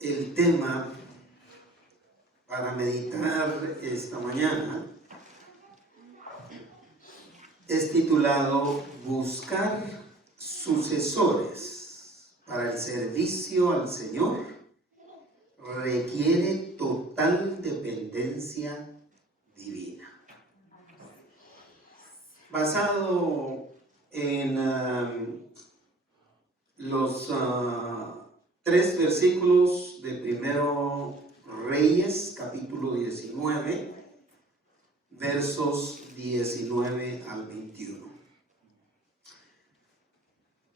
El tema para meditar esta mañana es titulado Buscar sucesores para el servicio al Señor requiere total dependencia divina. Basado en los 3 versículos de Primero Reyes, capítulo 19, versos 19 al 21,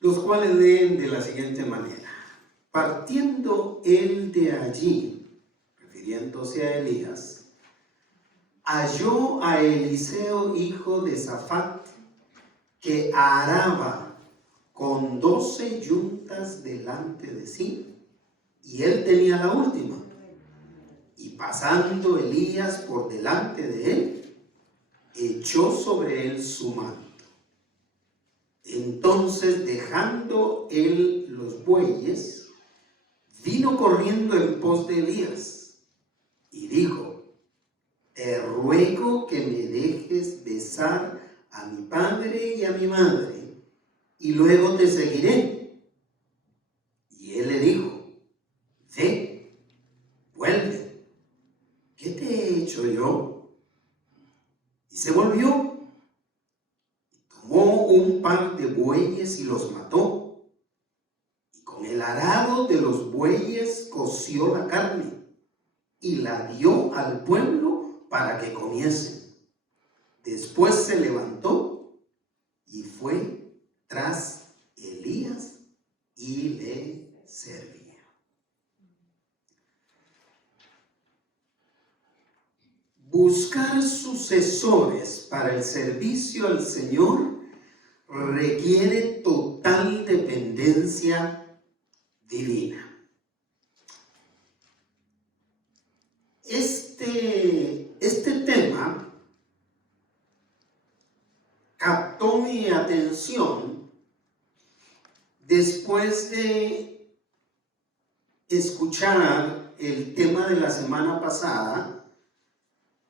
los cuales leen de la siguiente manera: partiendo él de allí, refiriéndose a Elías, halló a Eliseo, hijo de Safat, que araba con 12 yuntas delante de sí, y él tenía la última. Y pasando Elías por delante de él, echó sobre él su manto. Entonces, dejando él los bueyes, vino corriendo en pos de Elías y dijo: te ruego que me dejes besar a mi padre y a mi madre, y luego te seguiré. Y él le dijo: ve, vuelve, ¿qué te he hecho yo? Y se volvió, tomó un par de bueyes y los mató, y con el arado de los bueyes coció la carne, y la dio al pueblo para que comiesen. Después se levantó y fue tras Elías y le servía. Buscar sucesores para el servicio al Señor requiere total dependencia divina. Este tema captó mi atención después de escuchar el tema de la semana pasada,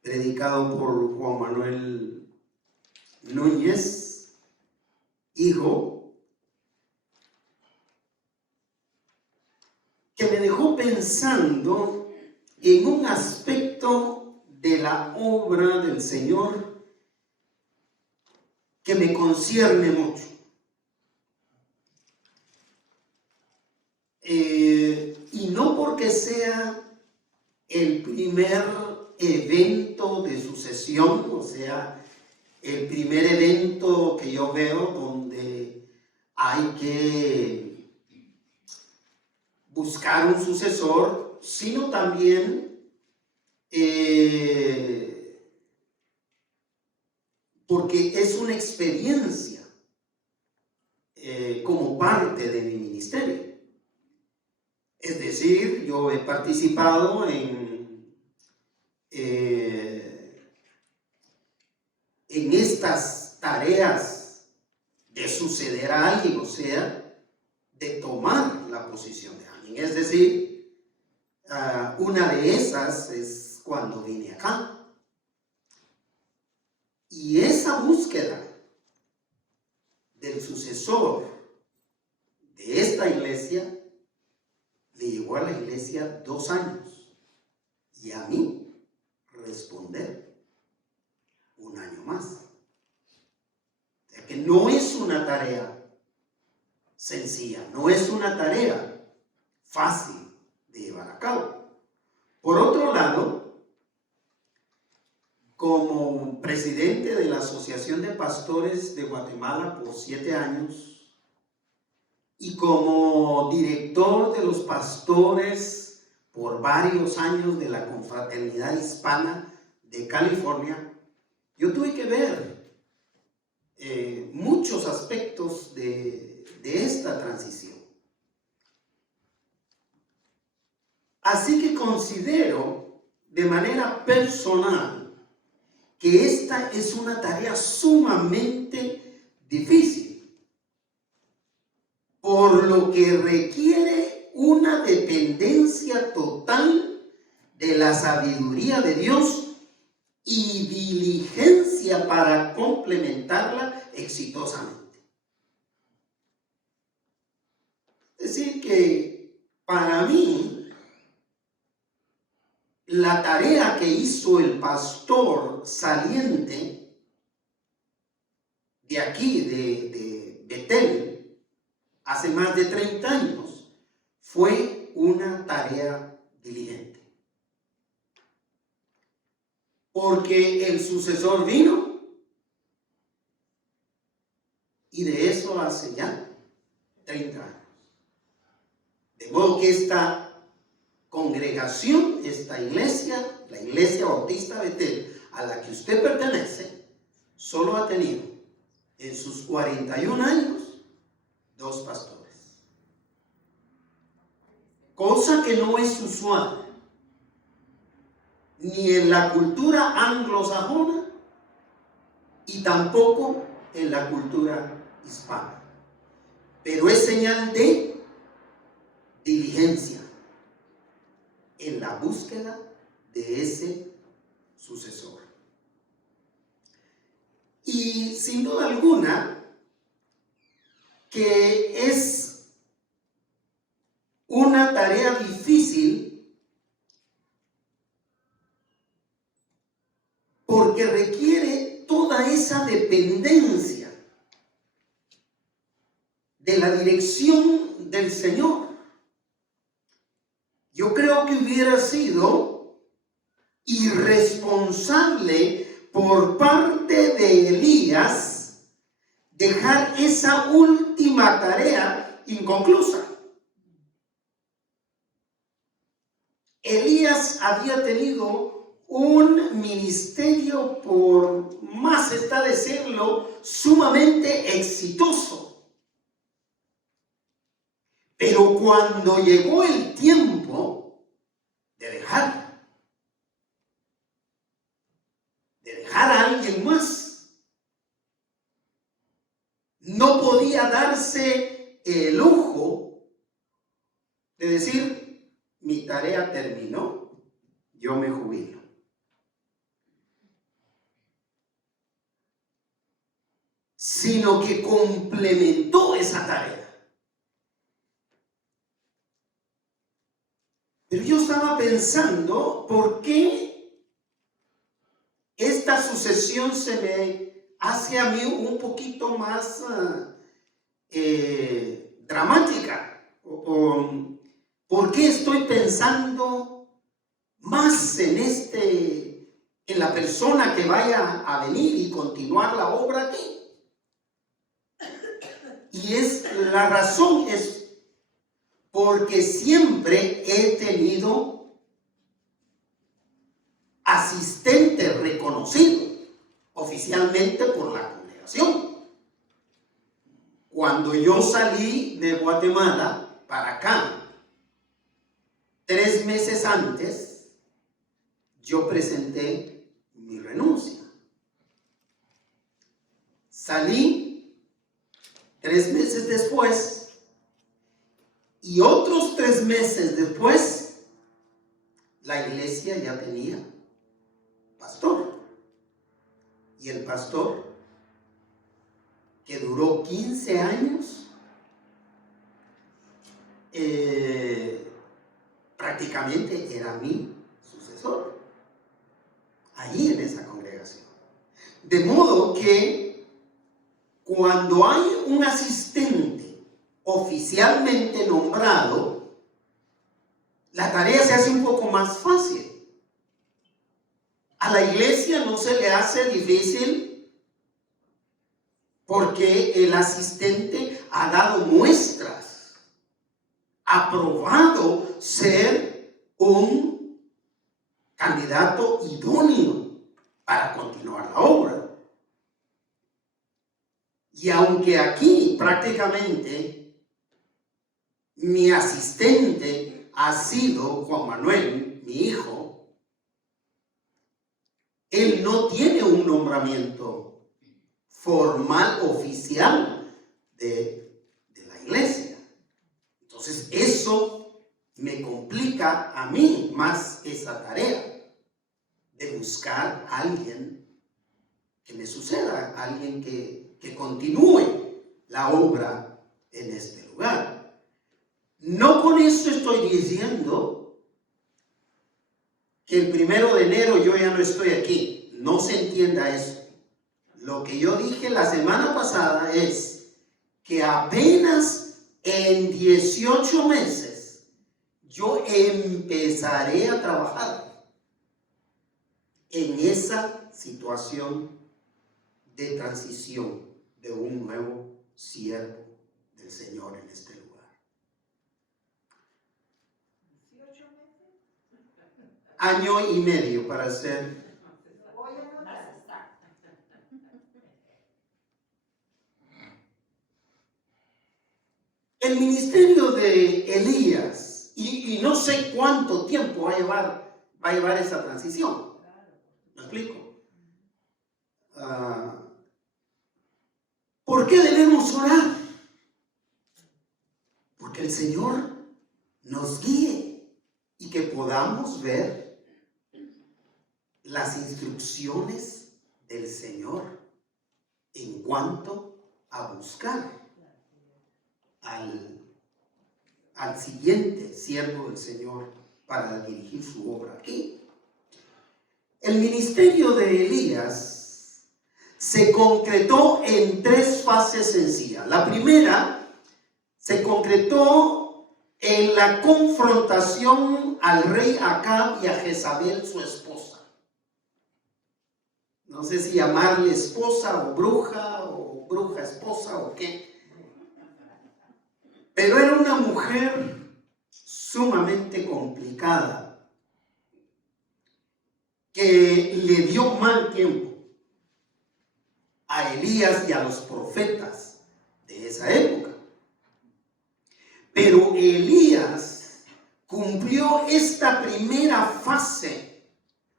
predicado por Juan Manuel Núñez, hijo, que me dejó pensando en un aspecto de la obra del Señor que me concierne mucho. Y no porque sea el primer evento de sucesión, o sea, el primer evento que yo veo donde hay que buscar un sucesor, sino también porque es una experiencia como parte de mi ministerio. Es decir, yo he participado en estas tareas de suceder a alguien, o sea, de tomar la posición de alguien. Es decir, una de esas es cuando vine acá. Y esa búsqueda del sucesor de esta iglesia le llevó a la iglesia 2 años y a mí responder 1 año más. O sea que no es una tarea sencilla, no es una tarea fácil de llevar a cabo. Por otro lado, como presidente de la Asociación de Pastores de Guatemala por 7 años y como director de los pastores por varios años de la Confraternidad Hispana de California, yo tuve que ver muchos aspectos de esta transición. Así que considero de manera personal que esta es una tarea sumamente difícil, por lo que requiere una dependencia total de la sabiduría de Dios y diligencia para complementarla exitosamente. Es decir, que para mí, la tarea que hizo el pastor saliente de aquí, de Betel, hace más de 30 años, fue una tarea diligente. Porque el sucesor vino, y de eso hace ya 30 años. De modo que esta congregación, esta iglesia, la Iglesia Bautista Betel, a la que usted pertenece, solo ha tenido en sus 41 años 2 pastores. Cosa que no es usual ni en la cultura anglosajona y tampoco en la cultura hispana. Pero es señal de diligencia en la búsqueda de ese sucesor. Y sin duda alguna que es una tarea difícil, porque requiere toda esa dependencia de la dirección del Señor. Yo creo que hubiera sido irresponsable por parte de Elías dejar esa última tarea inconclusa. Elías había tenido un ministerio, por más está decirlo, sumamente exitoso. Pero cuando llegó el tiempo de dejar a alguien más, no podía darse el lujo de decir: mi tarea terminó, yo me jubilo. Sino que complementó esa tarea. Pero yo estaba pensando, ¿por qué esta sucesión se me hace a mí un poquito más dramática? ¿Por qué estoy pensando más en la persona que vaya a venir y continuar la obra aquí? Y la razón es porque siempre he tenido asistente reconocido oficialmente por la congregación. Cuando yo salí de Guatemala para acá, 3 meses antes, yo presenté mi renuncia. Salí 3 meses después, y otros 3 meses después, la iglesia ya tenía pastor. Y el pastor, que duró 15 años, prácticamente era mi sucesor, ahí en esa congregación. De modo que cuando hay un asistente oficialmente nombrado, la tarea se hace un poco más fácil. A la iglesia no se le hace difícil porque el asistente ha dado muestras, ha probado ser un candidato idóneo para continuar la obra. Y aunque aquí prácticamente mi asistente ha sido Juan Manuel, mi hijo, él no tiene un nombramiento formal, oficial de la iglesia. Entonces eso me implica a mí más esa tarea de buscar a alguien que me suceda, alguien que continúe la obra en este lugar. No con esto estoy diciendo que el 1 de enero yo ya no estoy aquí. No se entienda eso. Lo que yo dije la semana pasada es que apenas en 18 meses yo empezaré a trabajar en esa situación de transición de un nuevo siervo del Señor en este lugar. 18 meses. Año y medio para ser. El ministerio de Elías, y no sé cuánto tiempo va a llevar esa transición. ¿Me explico? ¿Por qué debemos orar? Porque el Señor nos guíe y que podamos ver las instrucciones del Señor en cuanto a buscar al siguiente siervo del Señor para dirigir su obra aquí. El ministerio de Elías se concretó en 3 fases sencillas. La primera se concretó en la confrontación al rey Acab y a Jezabel, su esposa. No sé si llamarle esposa o bruja esposa o qué. Pero era una mujer sumamente complicada que le dio mal tiempo a Elías y a los profetas de esa época. Pero Elías cumplió esta primera fase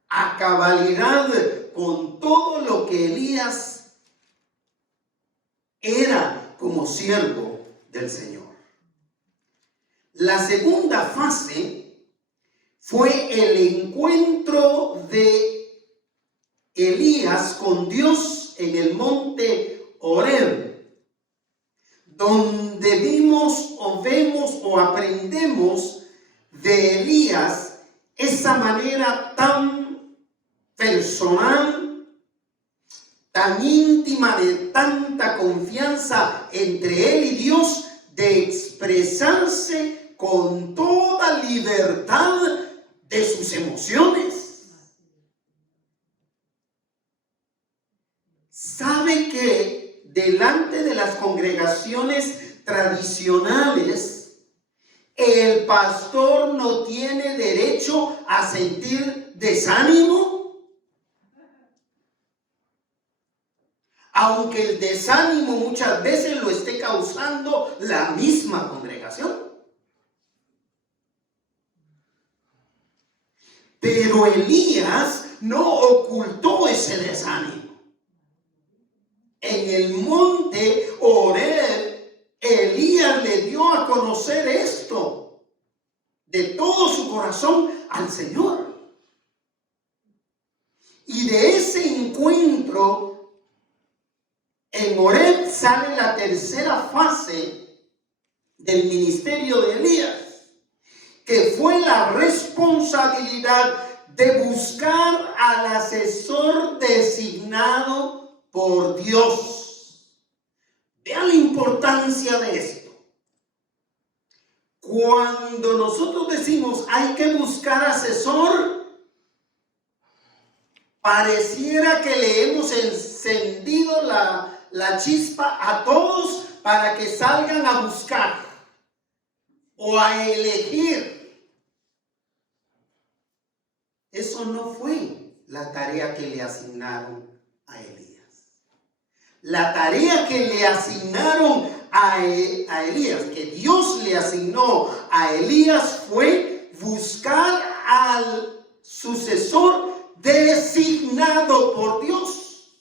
a cabalidad con todo lo que Elías era como siervo del Señor. La segunda fase fue el encuentro de Elías con Dios en el monte Horeb, donde vemos o aprendemos de Elías esa manera tan personal, tan íntima, de tanta confianza entre él y Dios, de expresarse con toda libertad de sus emociones. Sabe que delante de las congregaciones tradicionales, el pastor no tiene derecho a sentir desánimo, aunque el desánimo muchas veces lo esté causando la misma congregación. Pero Elías no ocultó ese desánimo. En el monte Horeb, Elías le dio a conocer esto de todo su corazón al Señor. Y de ese encuentro en Horeb sale la tercera fase del ministerio de Elías, que fue la responsabilidad de buscar al asesor designado por Dios. Vean la importancia de esto. Cuando nosotros decimos hay que buscar asesor, pareciera que le hemos encendido la chispa a todos para que salgan a buscar o a elegir. Eso no fue la tarea que le asignaron a Elías. La tarea que le asignaron a Elías, que Dios le asignó a Elías, fue buscar al sucesor designado por Dios.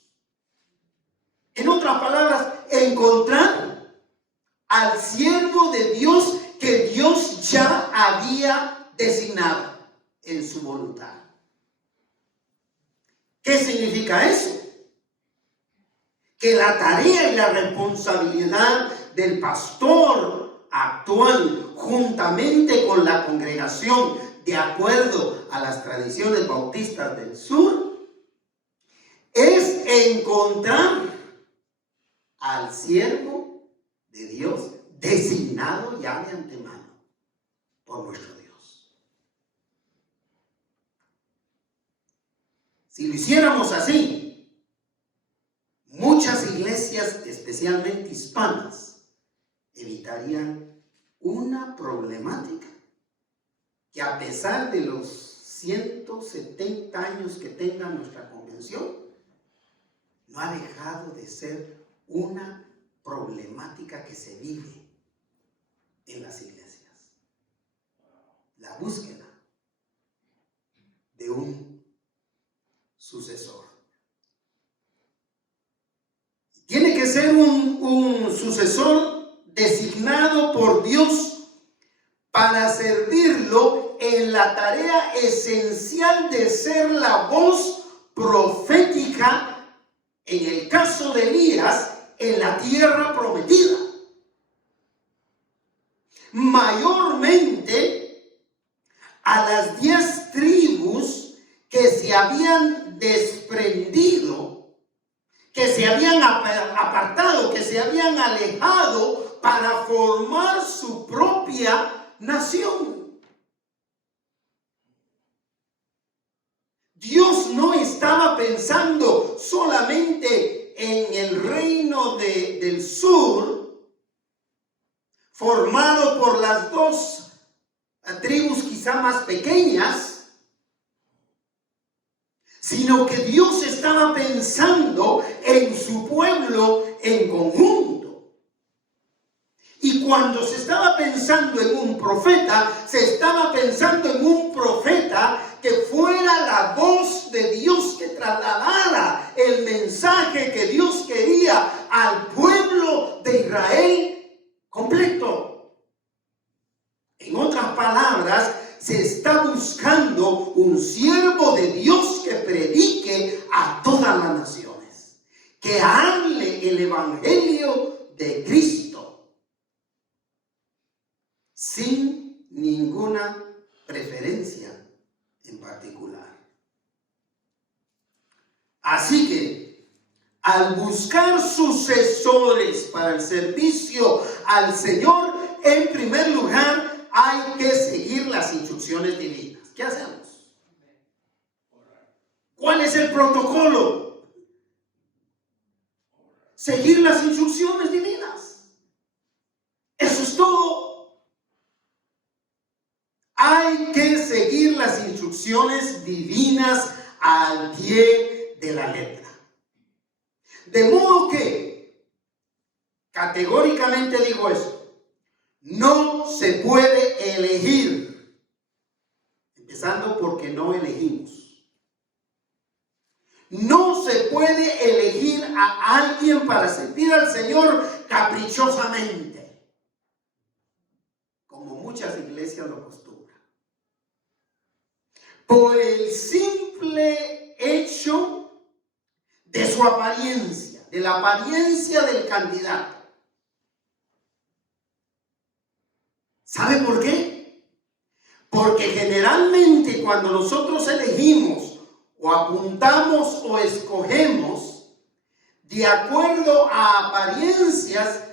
En otras palabras, encontrar al siervo de Dios que Dios ya había designado en su voluntad. ¿Qué significa eso? Que la tarea y la responsabilidad del pastor actual juntamente con la congregación de acuerdo a las tradiciones bautistas del sur es encontrar al siervo de Dios designado ya de antemano por nuestro Dios. Si lo hiciéramos así, muchas iglesias, especialmente hispanas, evitarían una problemática que a pesar de los 170 años que tenga nuestra convención, no ha dejado de ser una problemática que se vive en las iglesias. La búsqueda de un sucesor. Tiene que ser un sucesor designado por Dios para servirlo en la tarea esencial de ser la voz profética, en el caso de Elías, en la tierra prometida. Mayormente a las 10 tribus que se habían desprendido, que se habían apartado, que se habían alejado para formar su propia nación. Dios no estaba pensando solamente en el reino del sur, formado por las 2 tribus quizá más pequeñas, sino que Dios estaba pensando en su pueblo en conjunto. Y cuando se estaba pensando en un profeta, se estaba pensando en un profeta que fuera la voz de Dios, que trasladara el mensaje que Dios quería al pueblo de Israel completo. En otras palabras, se está buscando un siervo de Dios que predique a todas las naciones, que hable el evangelio de Cristo, sin ninguna preferencia en particular. Así que, al buscar sucesores para el servicio al Señor, en primer lugar, hay que seguir las instrucciones divinas. ¿Qué hacemos? ¿Cuál es el protocolo? Seguir las instrucciones divinas. Eso es todo. Hay que seguir las instrucciones divinas al pie de la letra. De modo que, categóricamente digo esto, no se puede elegir, empezando porque no elegimos. No se puede elegir a alguien para servir al Señor caprichosamente, como muchas iglesias lo acostumbran, por el simple hecho de su apariencia, de la apariencia del candidato. ¿Sabe por qué? Porque generalmente cuando nosotros elegimos o apuntamos o escogemos de acuerdo a apariencias,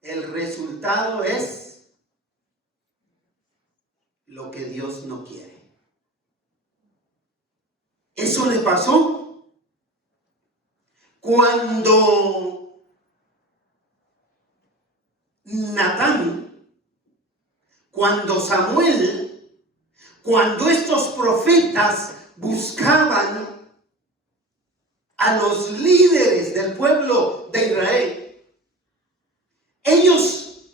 el resultado es lo que Dios no quiere. Eso le pasó cuando Natán, cuando Samuel, cuando estos profetas buscaban a los líderes del pueblo de Israel, ellos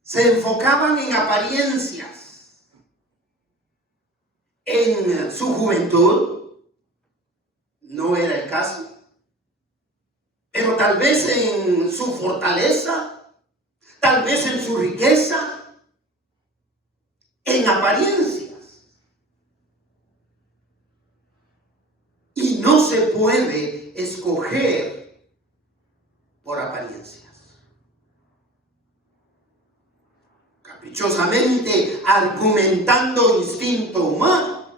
se enfocaban en apariencias, en su juventud, no era el caso, pero tal vez en su fortaleza, tal vez en su riqueza, en apariencias. puede escoger por apariencias. Caprichosamente argumentando instinto humano.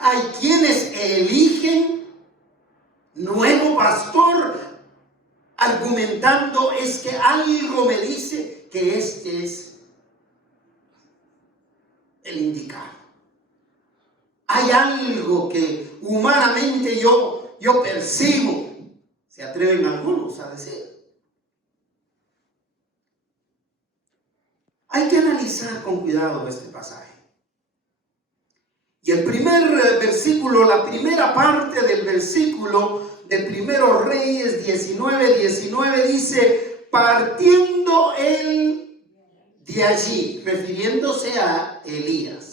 Hay quienes eligen nuevo pastor argumentando es que algo me dice que este es el indicado. Hay algo que humanamente yo percibo, se atreven algunos a decir. Hay que analizar con cuidado este pasaje. Y el primer versículo, la primera parte del versículo de Primero Reyes 19 dice, partiendo él de allí, refiriéndose a Elías.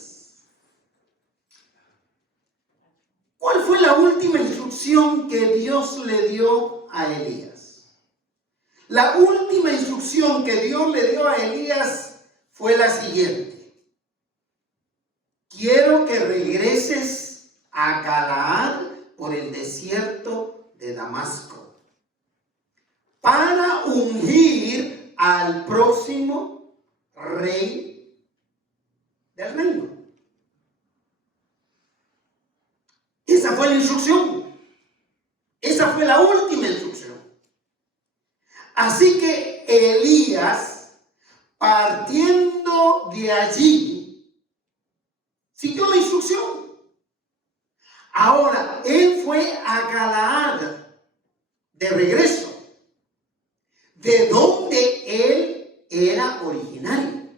¿Cuál fue la última instrucción que Dios le dio a Elías? La última instrucción que Dios le dio a Elías fue la siguiente. Quiero que regreses a Galaad por el desierto de Damasco para ungir al próximo rey del reino. Esa fue la instrucción. Esa fue la última instrucción. Así que Elías, partiendo de allí, siguió la instrucción. Ahora, él fue a Galaad de regreso, de donde él era originario.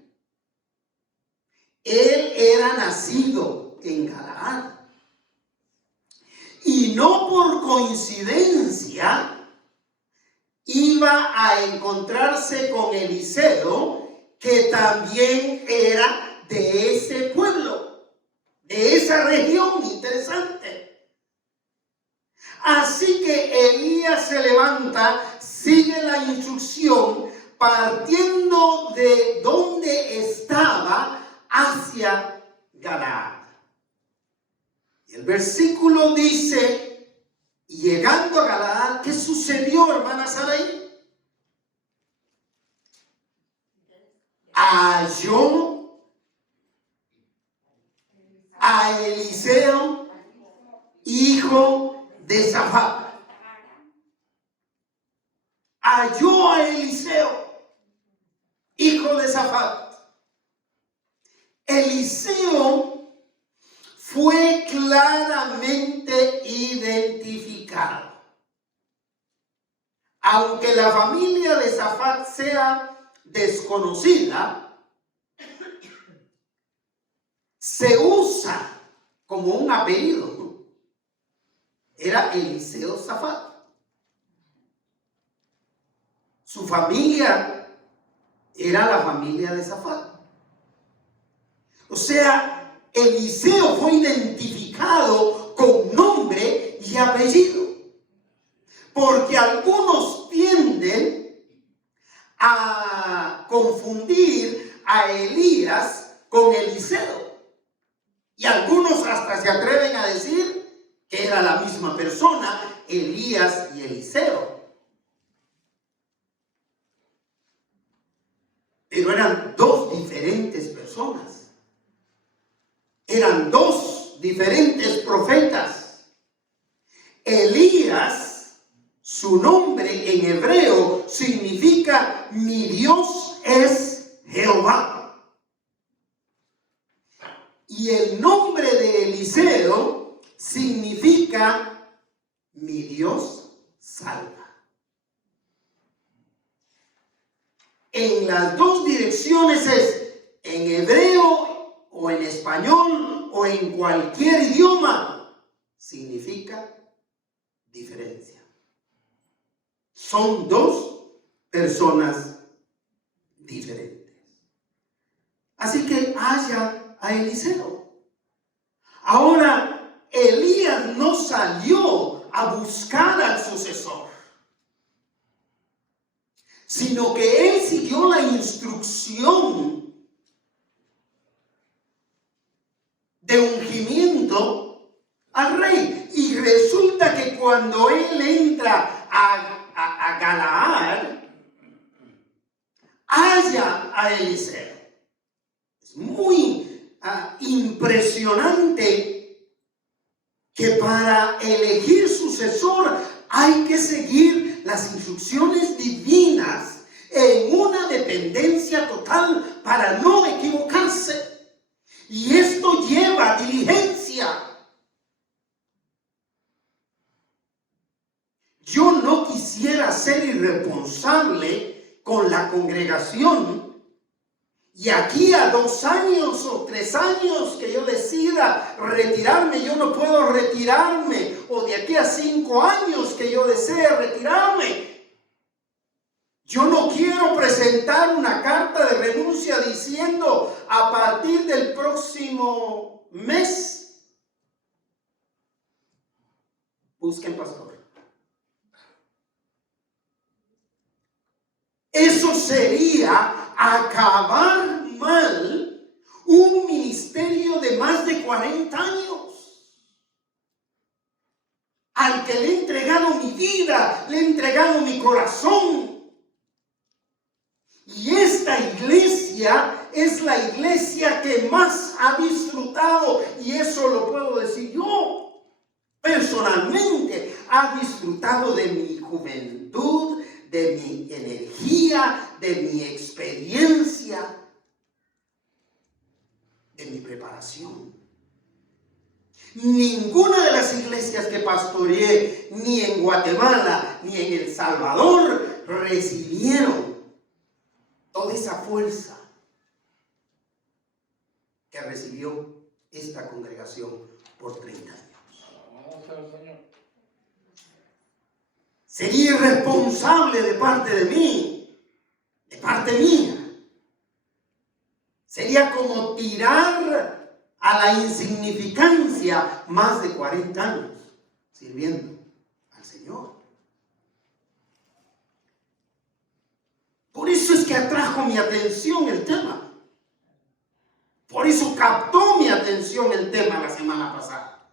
Él era nacido en Galaad. Y no por coincidencia iba a encontrarse con Eliseo, que también era de ese pueblo, de esa región. Interesante. Así que Elías se levanta, sigue la instrucción, partiendo de donde estaba hacia Galaad. Y el versículo dice, llegando a Galaad, ¿qué sucedió, hermana Sarai? Halló a Eliseo, hijo de Safat. Halló a Eliseo, hijo de Safat. Eliseo fue claramente identificado. Aunque la familia de Safat sea desconocida, se usa como un apellido. Era Eliseo Safat. Su familia era la familia de Safat. O sea, Eliseo fue identificado con nombre y apellido, porque algunos tienden a confundir a Elías con Eliseo, y algunos hasta se atreven a decir que era la misma persona, Elías y Eliseo. Pero eran dos diferentes personas. Eran dos diferentes profetas. Elías, su nombre en hebreo significa mi Dios es Jehová. Y el nombre de Eliseo significa mi Dios salva. En las dos direcciones es en hebreo o en español o en cualquier idioma, significa diferencia. Son dos personas diferentes. Así que haya a Eliseo. Ahora, Elías no salió a buscar al sucesor, sino que él siguió la instrucción de ungimiento al rey. Y resulta cuando él entra a Galaad, halla a Eliseo. Es muy impresionante que para elegir sucesor hay que seguir las instrucciones divinas en una dependencia total para no equivocarse. Y esto lleva diligencia. Yo no quisiera ser irresponsable con la congregación y aquí a 2 años o 3 años que yo decida retirarme, yo no puedo retirarme, o de aquí a 5 años que yo desee retirarme. Yo no quiero presentar una carta de renuncia diciendo a partir del próximo mes busquen pastor. Eso sería acabar mal un ministerio de más de 40 años. Al que le he entregado mi vida, le he entregado mi corazón. Y esta iglesia es la iglesia que más ha disfrutado, y eso lo puedo decir yo personalmente, ha disfrutado de mi juventud, de mi energía, de mi experiencia, de mi preparación. Ninguna de las iglesias que pastoreé, ni en Guatemala, ni en El Salvador, recibieron toda esa fuerza que recibió esta congregación por 30 años. Sería irresponsable de parte de mí, de parte mía. Sería como tirar a la insignificancia más de 40 años sirviendo al Señor. Por eso es que atrajo mi atención el tema. Por eso captó mi atención el tema la semana pasada.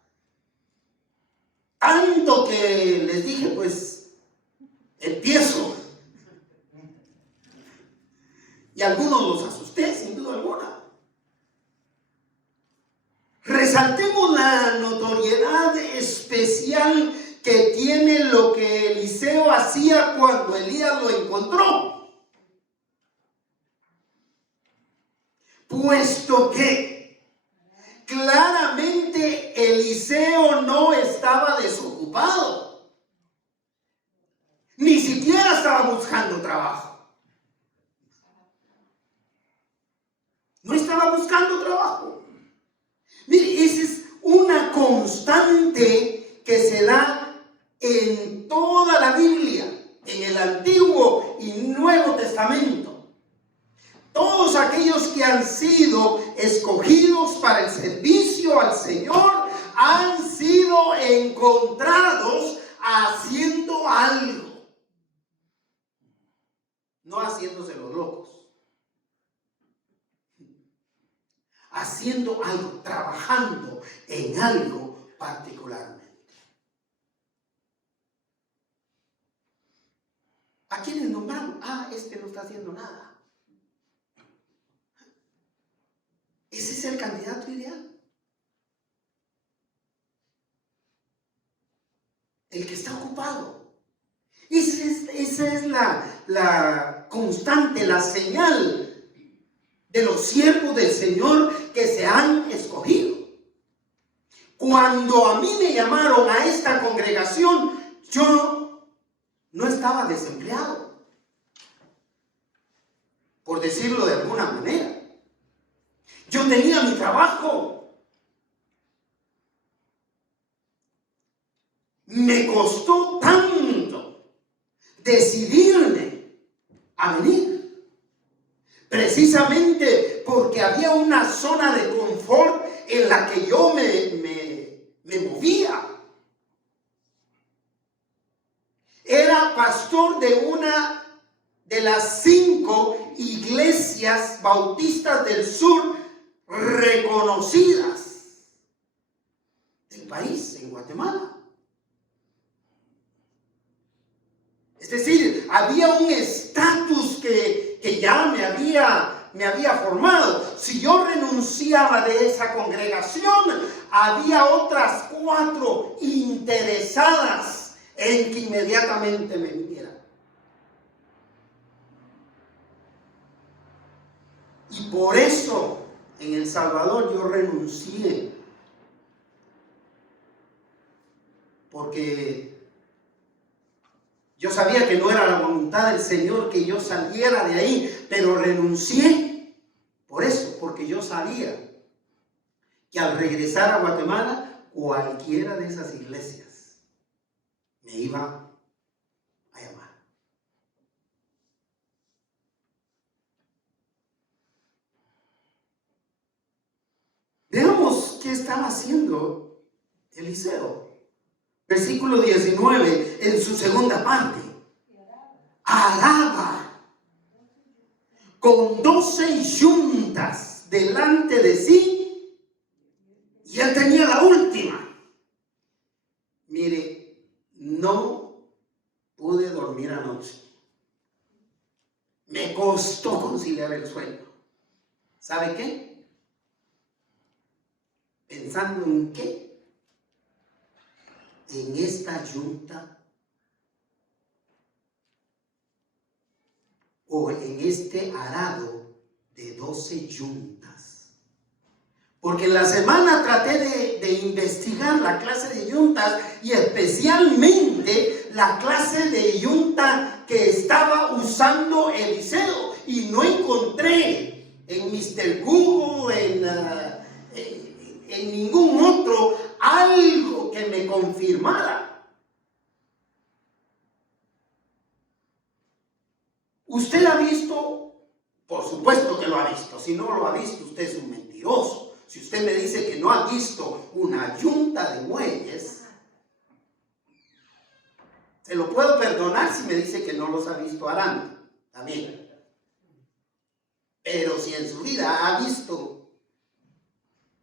Tanto que les dije, pues, empiezo. Y algunos los asusté, sin duda alguna. Resaltemos la notoriedad especial que tiene lo que Eliseo hacía cuando Elías lo encontró. Puesto que claramente Eliseo no estaba desocupado. Ni siquiera estaba buscando trabajo. No estaba buscando trabajo. Mire, esa es una constante que se da en toda la Biblia, en el Antiguo y Nuevo Testamento. Todos aquellos que han sido escogidos para el servicio al Señor han sido encontrados haciendo algo. No haciéndose los locos. Haciendo algo, trabajando en algo particularmente. ¿A quiénes nombramos? Este no está haciendo nada. ¿Ese es el candidato ideal? El que está ocupado. Esa es la constante, la señal de los siervos del Señor que se han escogido. Cuando a mí me llamaron a esta congregación, yo no estaba desempleado, por decirlo de alguna manera. Yo tenía mi trabajo. Me costó tanto decidirme a venir. Precisamente porque había una zona de confort en la que yo me movía. Era pastor de una de las 5 iglesias bautistas del sur reconocidas del país, en Guatemala. Es decir, había un estatus que ya me había formado. Si yo renunciaba de esa congregación, había otras 4 interesadas en que inmediatamente me vinieran. Y por eso en El Salvador yo renuncié. Porque yo sabía que no era la voluntad del Señor que yo saliera de ahí, pero renuncié por eso, porque yo sabía que al regresar a Guatemala, cualquiera de esas iglesias me iba a llamar. Veamos qué estaba haciendo Eliseo. Versículo 19, en su segunda parte. Araba con 12 yuntas delante de sí, y él tenía la última. Mire, no pude dormir anoche. Me costó conciliar el sueño. ¿Sabe qué? ¿Pensando en qué? En esta yunta o en este arado de 12 yuntas. Porque en la semana traté de investigar la clase de yuntas y especialmente la clase de yunta que estaba usando Eliseo, y no encontré en Mr. Google, en ningún otro, algo que me confirmara. ¿Usted ha visto? Por supuesto que lo ha visto. Si no lo ha visto, usted es un mentiroso. Si usted me dice que no ha visto una yunta de bueyes, se lo puedo perdonar si me dice que no los ha visto arando. También. Pero si en su vida ha visto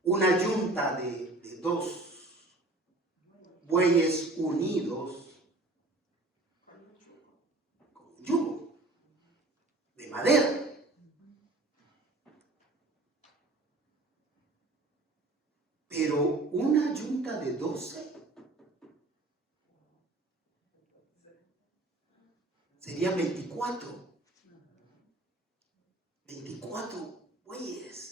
una yunta de 2 bueyes unidos con yugo de madera, pero una yunta de 12 serían 24 bueyes.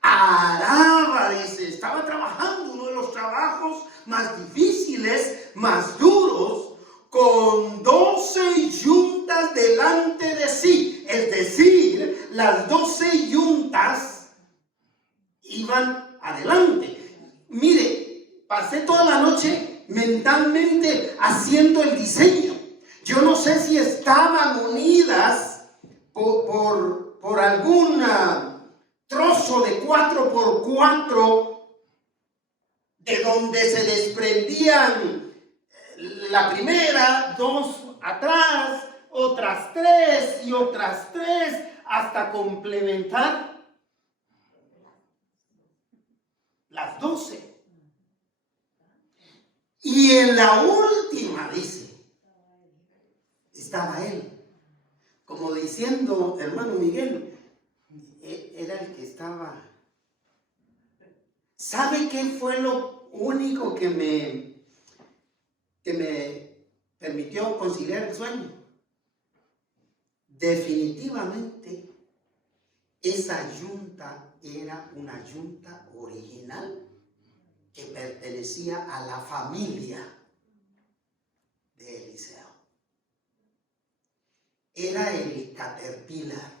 Araba, dice, estaba trabajando uno de los trabajos más difíciles, más duros, con 12 yuntas delante de sí. Es decir, las 12 yuntas iban adelante. Mire, pasé toda la noche mentalmente haciendo el diseño. Yo no sé si estaban unidas por alguna trozo de 4x4 de donde se desprendían la primera, 2 atrás, otras 3 y otras 3 hasta complementar las 12. Y en la última, dice, estaba él, como diciendo, hermano Miguel, era el que estaba. ¿Sabe qué fue lo único que me permitió conciliar el sueño? Definitivamente, esa yunta era una yunta original que pertenecía a la familia de Eliseo. Era el Caterpillar,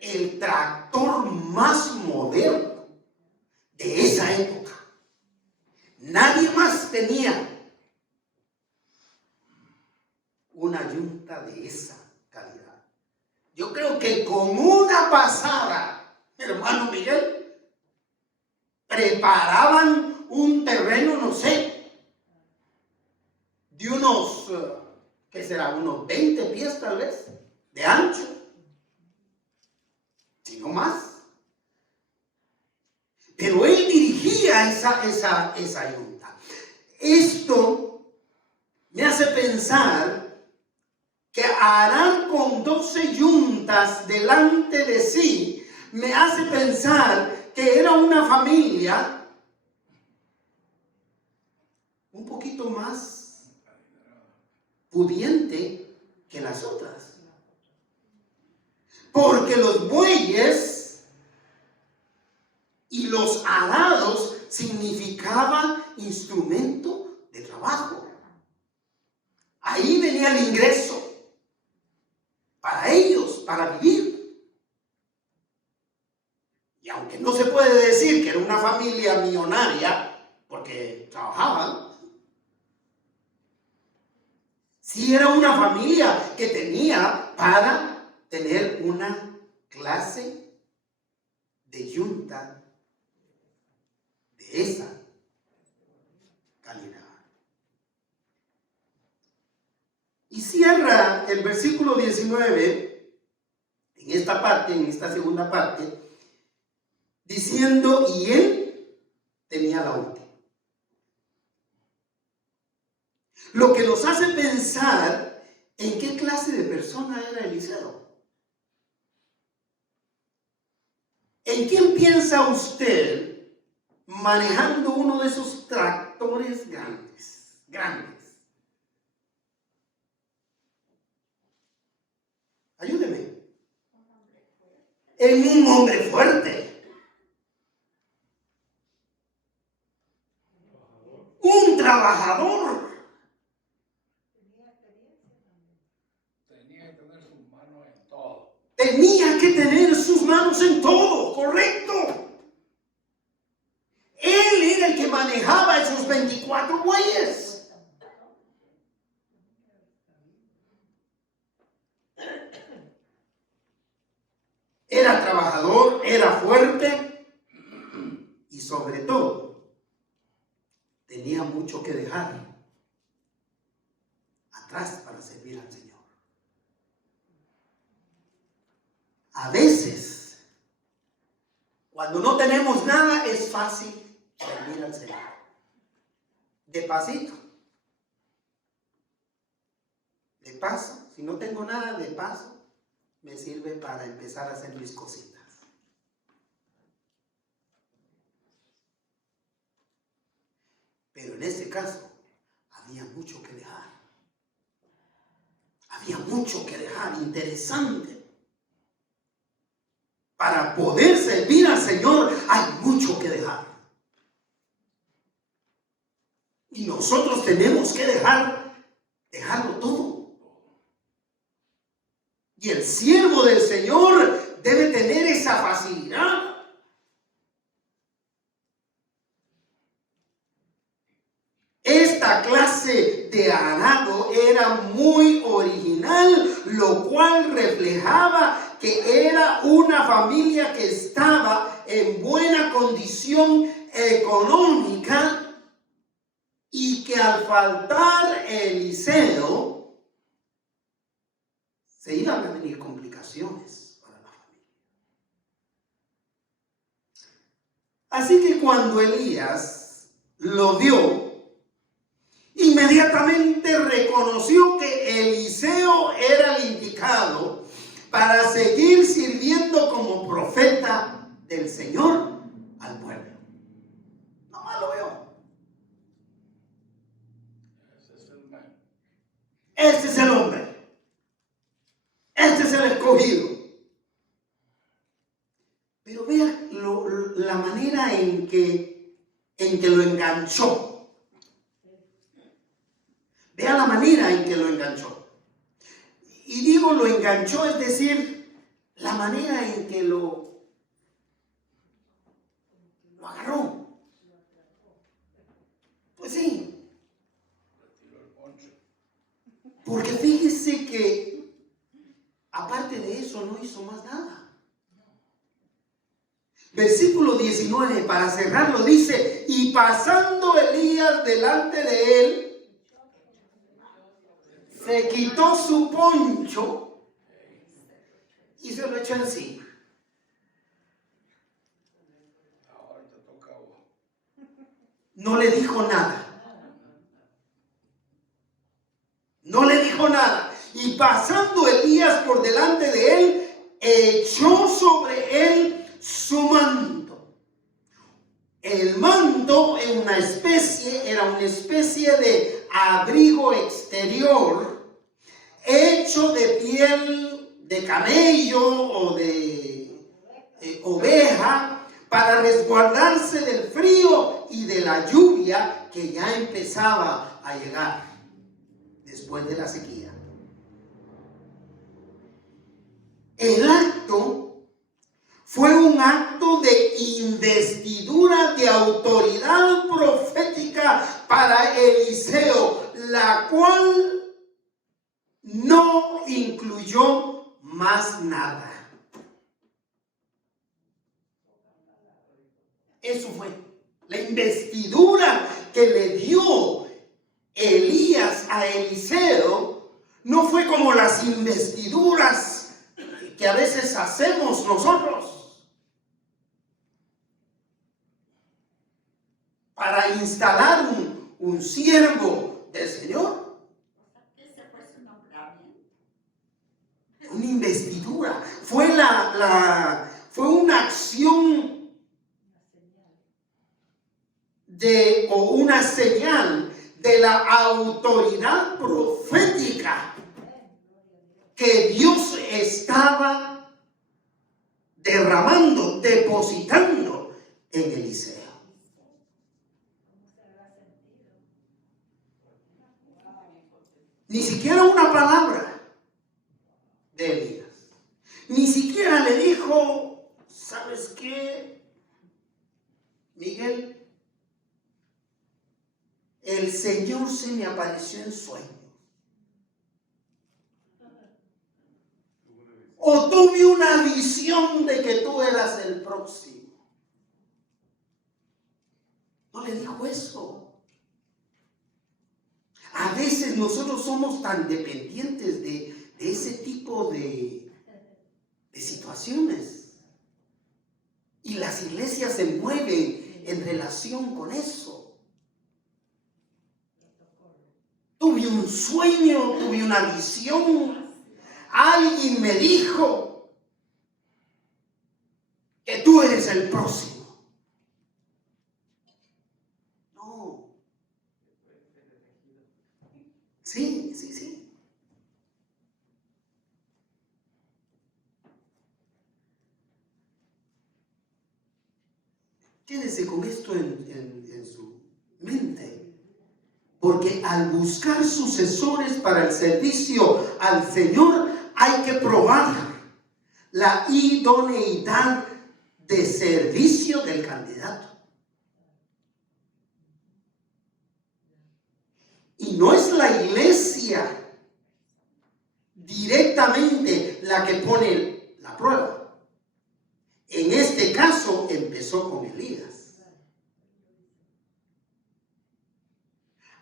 el tractor más moderno de esa época. Nadie más tenía una yunta de esa calidad. Yo creo que con una pasada, hermano Miguel, preparaban un terreno, no sé, de unos, ¿qué será? Unos 20 pies tal vez, de ancho. No más. Pero él dirigía esa yunta. Esto pensar que arar con 12 yuntas delante de sí me hace pensar que era una familia un poquito más pudiente que las otras. Porque los bueyes y los arados significaban instrumento de trabajo. Ahí venía el ingreso para ellos, para vivir. Y aunque no se puede decir que era una familia millonaria, porque trabajaban, sí era una familia que tenía para tener una clase de yunta de esa calidad. Y cierra el versículo 19 en esta parte, en esta segunda parte, diciendo, y él tenía la última. Lo que nos hace pensar en qué clase de persona era Eliseo. ¿En quién piensa usted manejando uno de esos tractores grandes? Ayúdeme. En un hombre fuerte. Un trabajador. Tenía que tener sus manos en todo, correcto. Él era el que manejaba esos 24 bueyes. Era trabajador, era fuerte y sobre todo tenía mucho que dejar atrás para servir al Señor. A veces, cuando no tenemos nada, es fácil servir al Señor. De pasito. De paso. Si no tengo nada, de paso, me sirve para empezar a hacer mis cositas. Pero en este caso, había mucho que dejar. Había mucho que dejar, interesante. Para poder servir al Señor hay mucho que dejar. Y nosotros tenemos que dejarlo todo. Y el siervo del Señor debe tener esa facilidad. Esta clase de arado era muy original, lo cual reflejaba que era una familia que estaba en buena condición económica y que al faltar Eliseo se iban a venir complicaciones para la familia. Así que cuando Elías lo vio, inmediatamente reconoció que Eliseo era el indicado para seguir sirviendo como profeta del Señor al pueblo. Nomás lo veo. Este es el hombre. Este es el escogido. Pero vea la manera en que lo enganchó. Vea la manera en que lo enganchó. Y digo lo enganchó, es decir, la manera en que lo agarró. Pues sí. Porque fíjese que aparte de eso no hizo más nada. Versículo 19, para cerrarlo, dice, y pasando Elías delante de él, se quitó su poncho y se lo echó encima. No le dijo nada. No le dijo nada. Y pasando Elías por delante de él, echó sobre él su manto. El manto era una especie de abrigo exterior hecho de piel de camello o de oveja para resguardarse del frío y de la lluvia que ya empezaba a llegar después de la sequía. El acto fue un acto de investidura de autoridad profética para Eliseo, la cual no incluyó más nada. Eso fue la investidura que le dio Elías a Eliseo. No fue como las investiduras que a veces hacemos nosotros para instalar un siervo del Señor. Ese fue su nombramiento. Una investidura. Fue una acción o una señal de la autoridad profética que Dios estaba derramando, depositando en Eliseo. Ni siquiera una palabra de Elías. Ni siquiera le dijo, ¿sabes qué, Miguel? El Señor se me apareció en sueños. O tuve una visión de que tú eras el próximo. No le dijo eso. A veces nosotros somos tan dependientes de ese tipo de situaciones. Y las iglesias se mueven en relación con eso. Tuve un sueño, tuve una visión. Alguien me dijo que tú eres el próximo. No. Sí. Quédese con esto en su mente. Porque al buscar sucesores para el servicio al Señor, hay que probar la idoneidad de servicio del candidato. Y no es la iglesia directamente la que pone la prueba. En este caso empezó con Elías.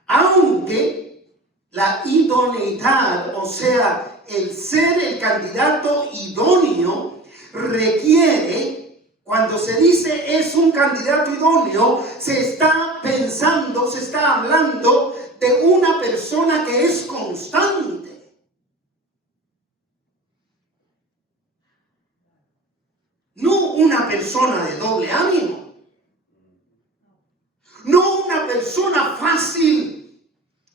Aunque la idoneidad, o sea, el ser el candidato idóneo, requiere, cuando se dice es un candidato idóneo, se está pensando, se está hablando de una persona que es constante. No una persona de doble ánimo. No una persona fácil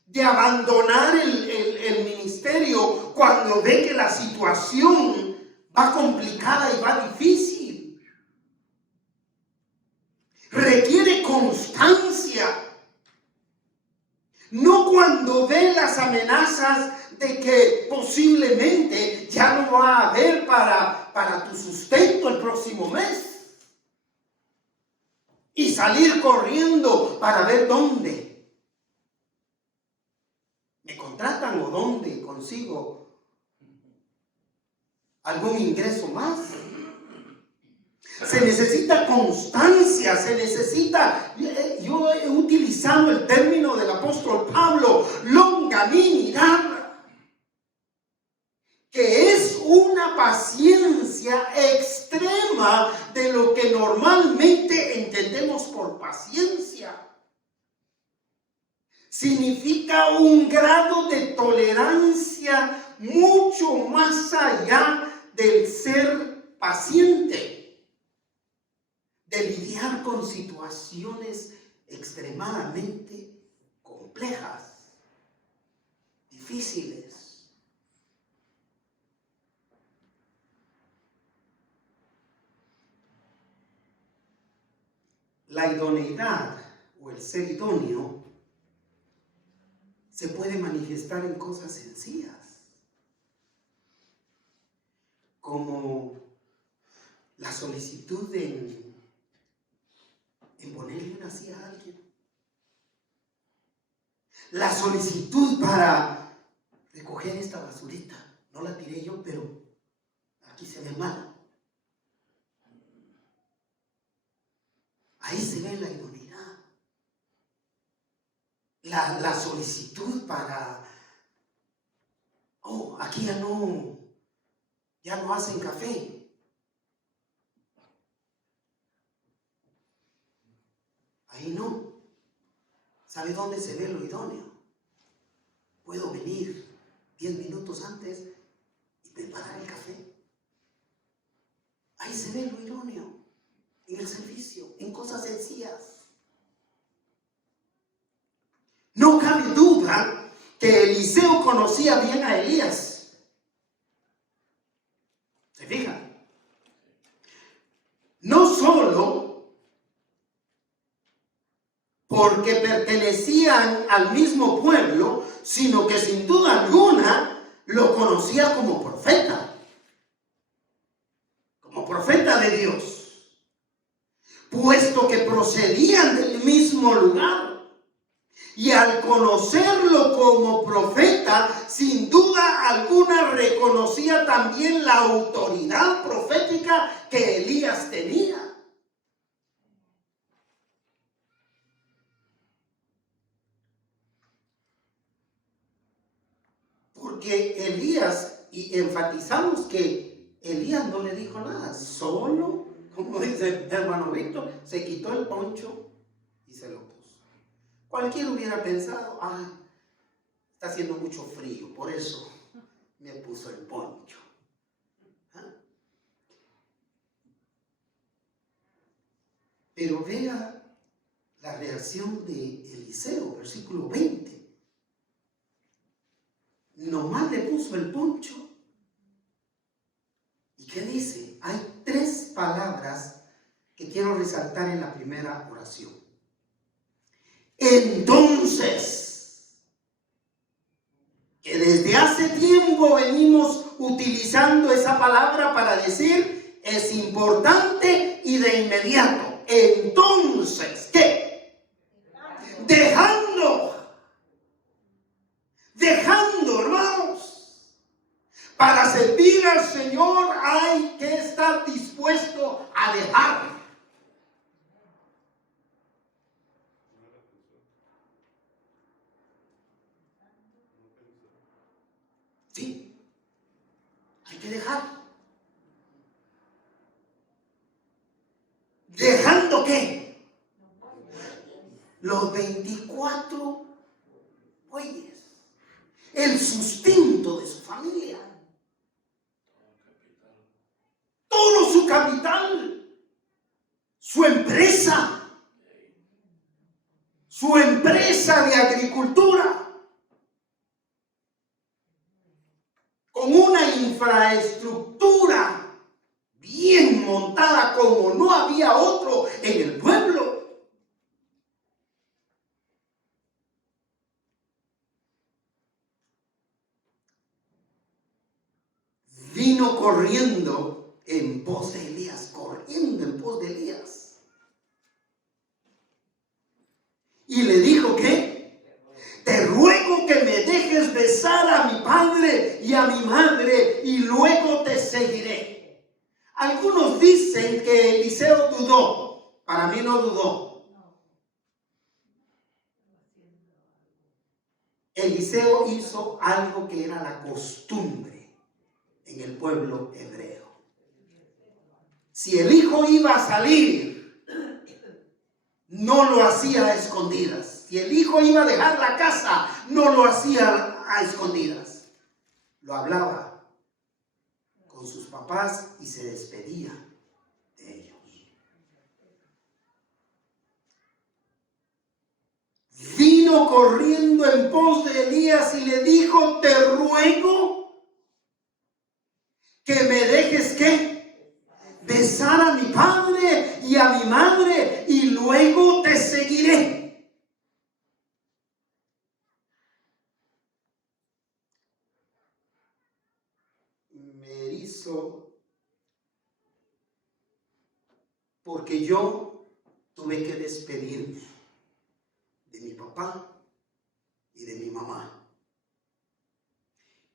de abandonar el ministerio cuando ve que la situación va complicada y va difícil. Requiere constancia. No cuando ve las amenazas de que posiblemente ya no va a haber para tu sustento el próximo mes. Y salir corriendo para ver dónde me contratan o dónde consigo algún ingreso más. Se necesita constancia, se necesita, yo he utilizado el término del apóstol Pablo, longanimidad, que es una paciencia extrema de lo que normalmente entendemos por paciencia. significa un grado de tolerancia mucho más allá del ser paciente, de lidiar con situaciones extremadamente complejas, difíciles. La idoneidad o el ser idóneo se puede manifestar en cosas sencillas, como la solicitud en ponerle una silla a alguien, la solicitud para recoger esta basurita. No la tiré yo, pero aquí se ve mal. Ahí se ve la idoneidad. La solicitud para, aquí ya no hacen café. Ahí no. ¿Sabe dónde se ve lo idóneo? Puedo venir 10 minutos antes y preparar el café. Ahí se ve lo idóneo, en el servicio, en cosas sencillas. No cabe duda que Eliseo conocía bien a Elías. ¿Se fijan? No solo porque pertenecían al mismo pueblo, sino que sin duda alguna lo conocía como profeta de Dios, puesto que procedían del mismo lugar. Y al conocerlo como profeta, sin duda alguna reconocía también la autoridad profética que Elías tenía. Porque Elías, y enfatizamos que Elías no le dijo nada, solo, como dice el hermano Víctor, se quitó el poncho y se lo puso. Cualquiera hubiera pensado, está haciendo mucho frío, por eso me puso el poncho. Pero vea la reacción de Eliseo, versículo 20. Nomás le puso el poncho. ¿Y qué dice? Hay 3 palabras que quiero resaltar en la primera oración. Entonces, que desde hace tiempo venimos utilizando esa palabra para decir es importante y de inmediato. Entonces, ¿qué? Dejando, hermanos, para servir al Señor hay que estar dispuesto a dejar. Sí, hay que dejar. ¿Dejando qué? Los 24 bueyes, el sustento de su familia, todo su capital, su empresa de agricultura, con una infraestructura bien montada como no había otro en el pueblo. Vino corriendo en pos de Elías, Y le dijo que te ruego que me dejes besar a mi padre y a mi madre y luego te seguiré. Algunos dicen que Eliseo dudó. Para mí no dudó. Eliseo hizo algo que era la costumbre en el pueblo hebreo. Si el hijo iba a salir, no lo hacía a escondidas. Si el hijo iba a dejar la casa, no lo hacía a escondidas. Lo hablaba con sus papás y se despedía de ellos. Vino corriendo en pos de Elías y le dijo: te ruego que me dejes, ¿qué? Besar a mi padre y a mi madre, y luego te seguiré. Me erizo porque yo tuve que despedirme de mi papá y de mi mamá.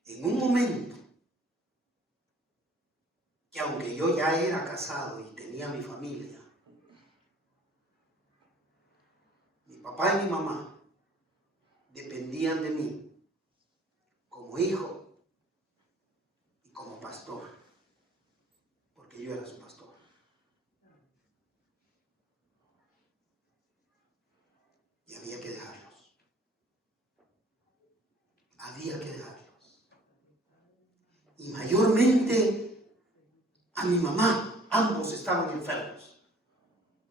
En un momento que, aunque yo ya era casado y tenía mi familia, mi papá y mi mamá dependían de mí como hijo y como pastor, porque yo era su pastor. Y había que dejarlos. Había que dejarlos. Y mayormente a mi mamá. Ambos estaban enfermos.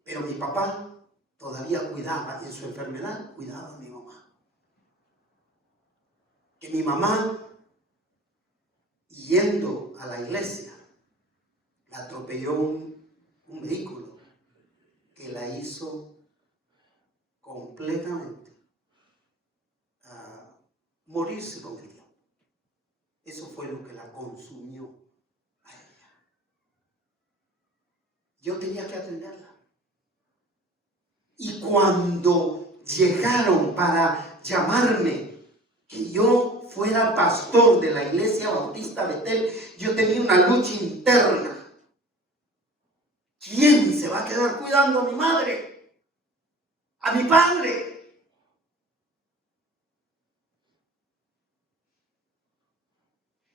Pero mi papá todavía cuidaba, en su enfermedad, cuidaba a mi mamá. Que mi mamá, yendo a la iglesia, la atropelló un vehículo que la hizo completamente morirse con el tiempo. Eso fue lo que la consumió a ella. Yo tenía que atenderla. Y cuando llegaron para llamarme que yo fuera pastor de la iglesia bautista Betel, yo tenía una lucha interna. ¿Quién se va a quedar cuidando a mi madre? ¿A mi padre?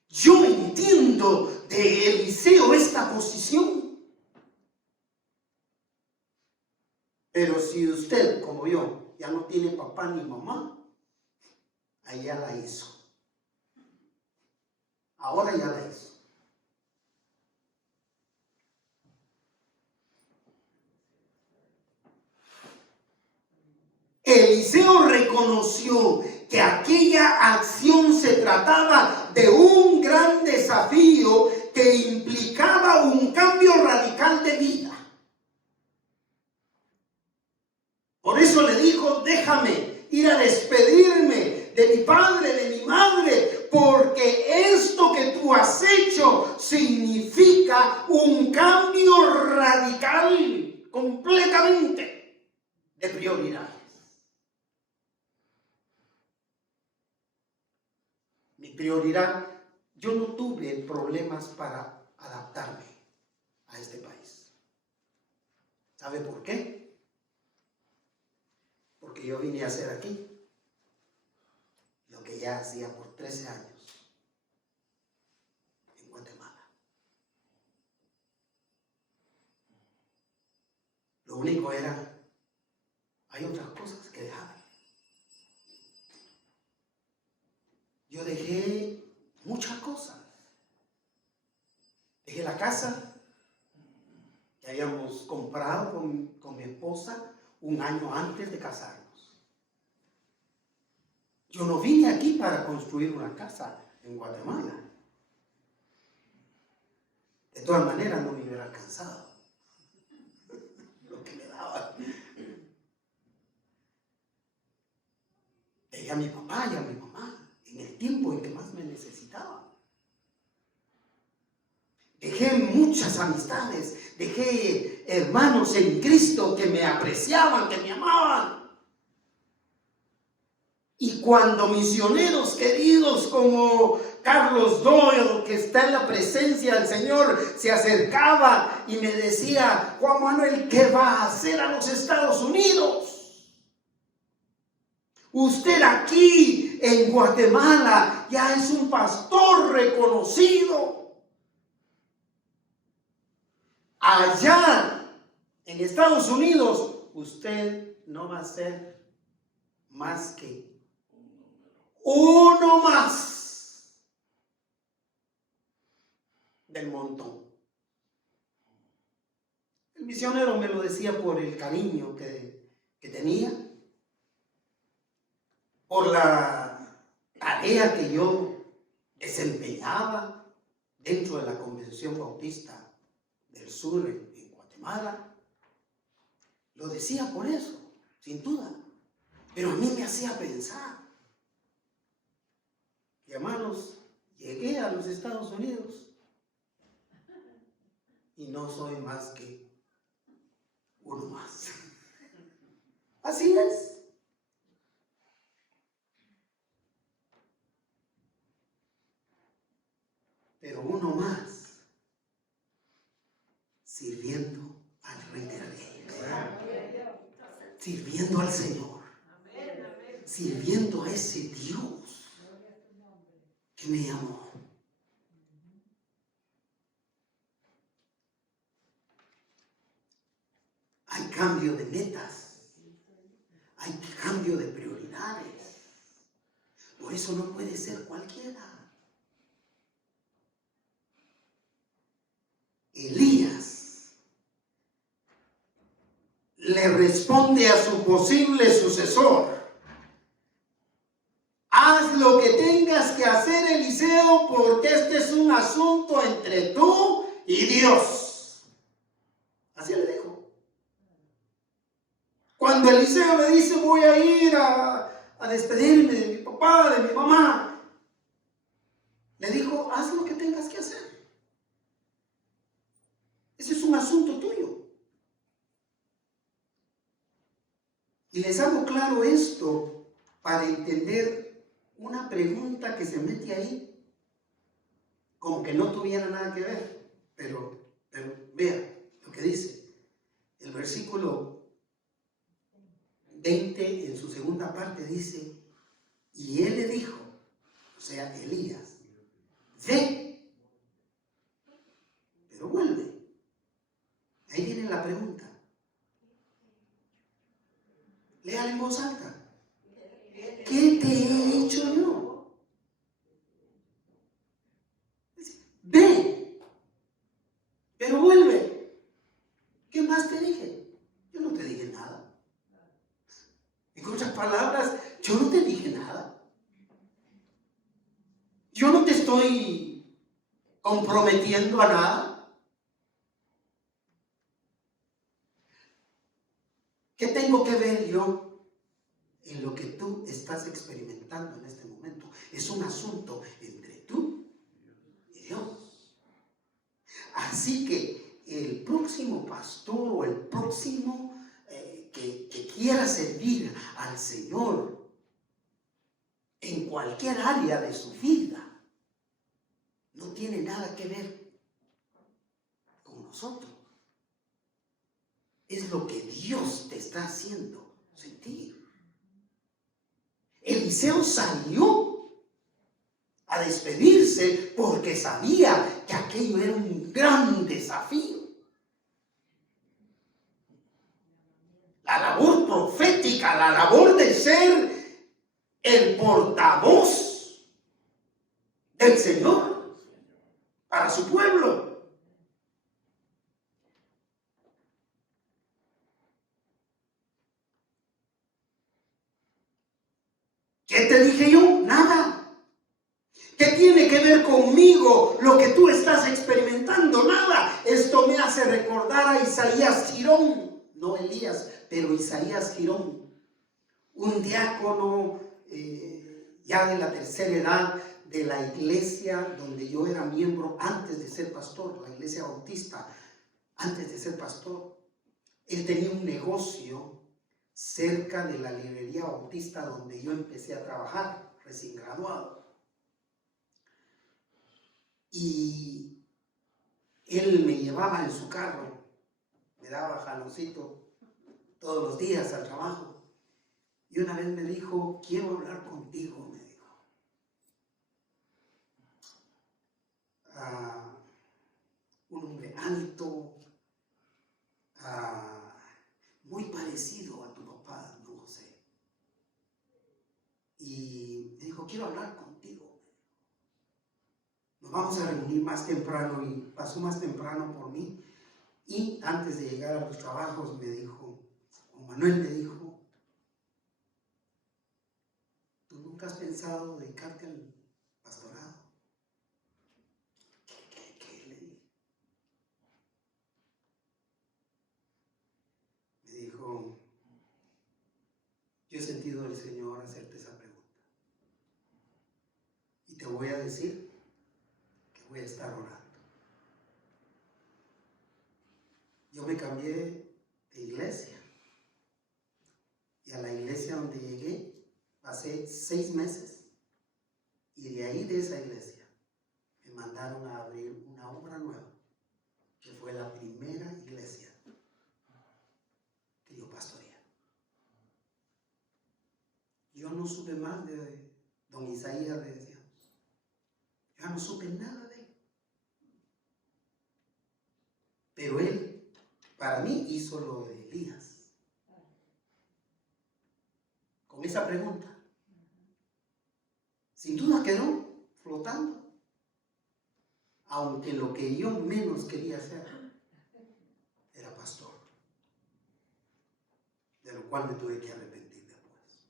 Yo entiendo de Eliseo esta posición. Pero si usted, como yo, ya no tiene papá ni mamá, ahí ya la hizo. Ahora ya la hizo. Eliseo reconoció que aquella acción se trataba de un gran desafío que implicaba un cambio radical de vida. Por eso le dijo: déjame ir a despedirme de mi padre, de mi madre, porque esto que tú has hecho significa un cambio radical, completamente, de prioridades. Mi prioridad, yo no tuve problemas para adaptarme a este país. ¿Sabe por qué? Porque yo vine a hacer aquí lo que ya hacía por 13 años en Guatemala. Lo único era, hay otras cosas que dejar. Yo dejé muchas cosas. Dejé la casa que habíamos comprado con mi esposa un año antes de casarnos. Yo no vine aquí para construir una casa en Guatemala. De todas maneras no me hubiera alcanzado lo que me daba. Dejé a mi papá y a mi mamá en el tiempo en que más me necesitaban. Dejé muchas amistades, dejé hermanos en Cristo que me apreciaban, que me amaban. Y cuando misioneros queridos como Carlos Doyle, que está en la presencia del Señor, se acercaba y me decía: Juan Manuel, ¿qué va a hacer a los Estados Unidos? Usted aquí en Guatemala ya es un pastor reconocido. Allá en Estados Unidos usted no va a ser más que uno más del montón. El misionero me lo decía por el cariño que tenía, por la tarea que yo desempeñaba dentro de la Convención Bautista del Sur en Guatemala. Lo decía por eso, sin duda. Pero a mí me hacía pensar. Y hermanos, llegué a los Estados Unidos y no soy más que uno más. Así es. Pero uno más, sirviendo al Rey de Reyes, sirviendo al Señor, sirviendo a ese Dios que me llamó. Hay cambio de metas, hay cambio de prioridades. Por eso no puede ser cualquiera. Elías le responde a su posible sucesor: haz lo que tengas que hacer, Eliseo, porque este es un asunto entre tú y Dios. Así le dijo. Cuando Eliseo le dice: voy a ir a despedirme de mi papá, de mi mamá, le dijo: haz lo que tengas que hacer. Ese es un asunto tuyo. Y les hago claro esto para entender una pregunta que se mete ahí, como que no tuviera nada que ver. Pero vea lo que dice. El versículo 20 en su segunda parte dice: y él le dijo, o sea, Elías, ve, pero vuelve. Ahí viene la pregunta. Léala en voz alta. ¿Qué te he hecho yo? Ve, pero vuelve. ¿Qué más te dije? Yo no te dije nada. En otras palabras, yo no te dije nada. Yo no te estoy comprometiendo a nada. ¿Qué tengo que ver yo en lo que tú estás experimentando en este momento? Es un asunto entre tú y Dios. Así que el próximo pastor o el próximo que quiera servir al Señor en cualquier área de su vida no tiene nada que ver con nosotros. Es lo que Dios te está haciendo sentir. Eliseo salió a despedirse porque sabía que aquello era un gran desafío. La labor profética, la labor de ser el portavoz del Señor para su pueblo. ¿Qué te dije yo? Nada. ¿Qué tiene que ver conmigo lo que tú estás experimentando? Nada. Esto me hace recordar a Isaías Girón, no Elías, pero Isaías Girón, un diácono ya de la tercera edad de la iglesia donde yo era miembro antes de ser pastor, la iglesia bautista, antes de ser pastor. Él tenía un negocio cerca de la librería bautista donde yo empecé a trabajar, recién graduado. Y él me llevaba en su carro, me daba jaloncito todos los días al trabajo. Y una vez me dijo: quiero hablar contigo, me dijo. Un hombre alto, muy parecido a tu papá, don José. quiero hablar contigo. Nos vamos a reunir más temprano, y pasó más temprano por mí. Y antes de llegar a los trabajos me dijo, o Manuel me dijo, ¿tú nunca has pensado dedicarte al pastorado? ¿Qué le dije? Me dijo, yo he sentido del Señor hacerte esa pregunta. Y te voy a decir que voy a estar orando. Yo me cambié de iglesia. Y a la iglesia donde llegué, pasé 6 meses. Y de ahí, de esa iglesia, me mandaron a abrir una obra nueva, que fue la primera iglesia que yo pastoreé. Yo no supe más de don Isaías, le decíamos. Yo no supe nada de él. Pero él, para mí, hizo lo de Elías. Con esa pregunta, sin duda quedó flotando. Aunque lo que yo menos quería hacer era pastor, de lo cual me tuve que arrepentir después.